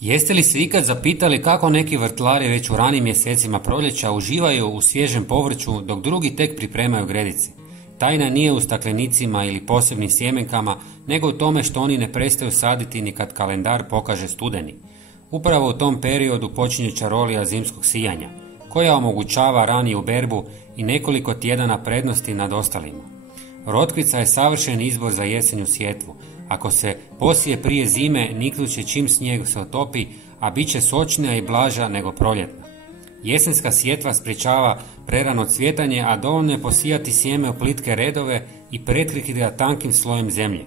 Jeste li se ikad zapitali kako neki vrtlari već u ranim mjesecima proljeća uživaju u svježem povrću dok drugi tek pripremaju gredice? Tajna nije u staklenicima ili posebnim sjemenkama, nego u tome što oni ne prestaju saditi ni kad kalendar pokaže studeni. Upravo u tom periodu počinje čarolija zimskog sijanja, koja omogućava raniju berbu i nekoliko tjedana prednosti nad ostalima. Rotkvica je savršen izbor za jesenju sjetvu. Ako se posije prije zime, niknuće čim snijeg se otopi, a bit će sočnija i blaža nego proljetna. Jesenska sjetva sprječava prerano cvjetanje, a dovoljno je posijati sjeme u plitke redove i prekriti ga tankim slojem zemlje.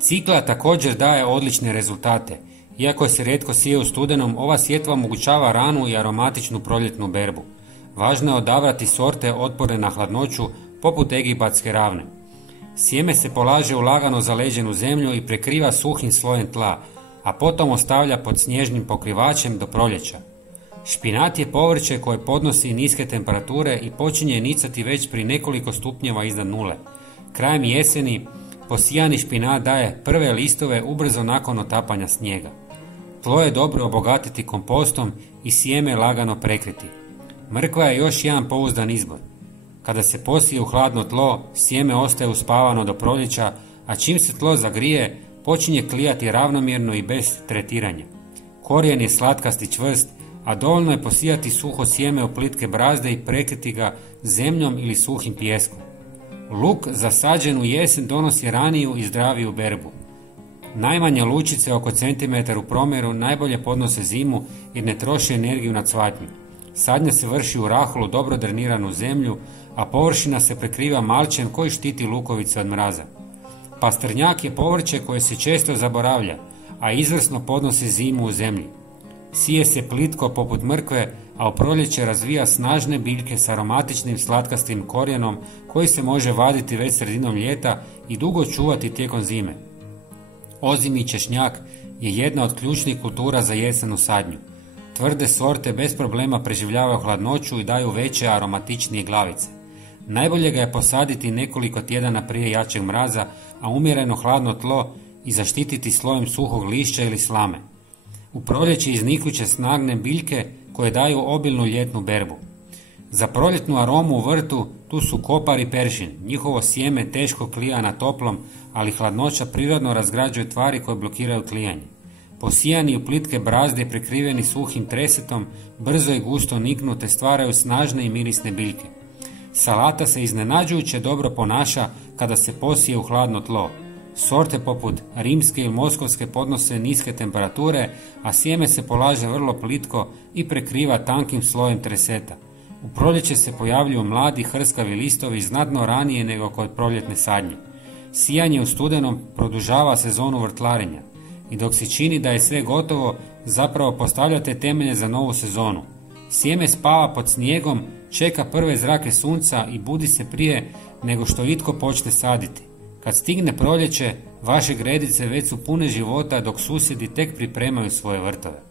Cikla također daje odlične rezultate. Iako se rijetko sije u studenom, ova sjetva omogućava ranu i aromatičnu proljetnu berbu. Važno je odabrati sorte otporne na hladnoću, poput egipatske ravne. Sjeme se polaže u lagano zaleđenu zemlju i prekriva suhim slojem tla, a potom ostavlja pod snježnim pokrivačem do proljeća. Špinat je povrće koje podnosi niske temperature i počinje nicati već pri nekoliko stupnjeva iznad nule. Krajem jeseni posijani špinat daje prve listove ubrzo nakon otapanja snijega. Tlo je dobro obogatiti kompostom i sjeme lagano prekriti. Mrkva je još jedan pouzdan izbor. Kada se posije u hladno tlo, sjeme ostaje uspavano do proljeća, a čim se tlo zagrije, počinje klijati ravnomjerno i bez tretiranja. Korijen je slatkast i čvrst, a dovoljno je posijati suho sjeme u plitke brazde i prekriti ga zemljom ili suhim pijeskom. Luk zasađen u jesen donosi raniju i zdraviju berbu. Najmanje lučice oko centimetar u promjeru najbolje podnose zimu jer ne troše energiju na cvatnju. Sadnja se vrši u rahlu dobro dreniranu zemlju, a površina se prekriva malčem koji štiti lukovice od mraza. Pastrnjak je povrće koje se često zaboravlja, a izvrsno podnosi zimu u zemlji. Sije se plitko poput mrkve, a u proljeće razvija snažne biljke s aromatičnim slatkastim korijenom koji se može vaditi već sredinom ljeta i dugo čuvati tijekom zime. Ozimi češnjak je jedna od ključnih kultura za jesenu sadnju. Tvrde sorte bez problema preživljavaju hladnoću i daju veće aromatičnije glavice. Najbolje ga je posaditi nekoliko tjedana prije jačeg mraza, a umjereno hladno tlo i zaštititi slojem suhog lišća ili slame. U proljeće izniknuće snagne biljke koje daju obilnu ljetnu berbu. Za proljetnu aromu u vrtu tu su kopar i peršin. Njihovo sjeme teško klija na toplom, ali hladnoća prirodno razgrađuje tvari koje blokiraju klijanje. Posijani u plitke brazde i prekriveni suhim tresetom, brzo i gusto niknu te stvaraju snažne i mirisne biljke. Salata se iznenađujuće dobro ponaša kada se posije u hladno tlo. Sorte poput rimske ili moskovske podnose niske temperature, a sjeme se polaže vrlo plitko i prekriva tankim slojem treseta. U proljeće se pojavljuju mladi hrskavi listovi znatno ranije nego kod proljetne sadnje. Sijanje u studenom produžava sezonu vrtlarenja i dok se čini da je sve gotovo, zapravo postavljate temelje za novu sezonu. Sjeme spava pod snijegom, čeka prve zrake sunca i budi se prije nego što itko počne saditi. Kad stigne proljeće, vaše gredice već su pune života dok susjedi tek pripremaju svoje vrtove.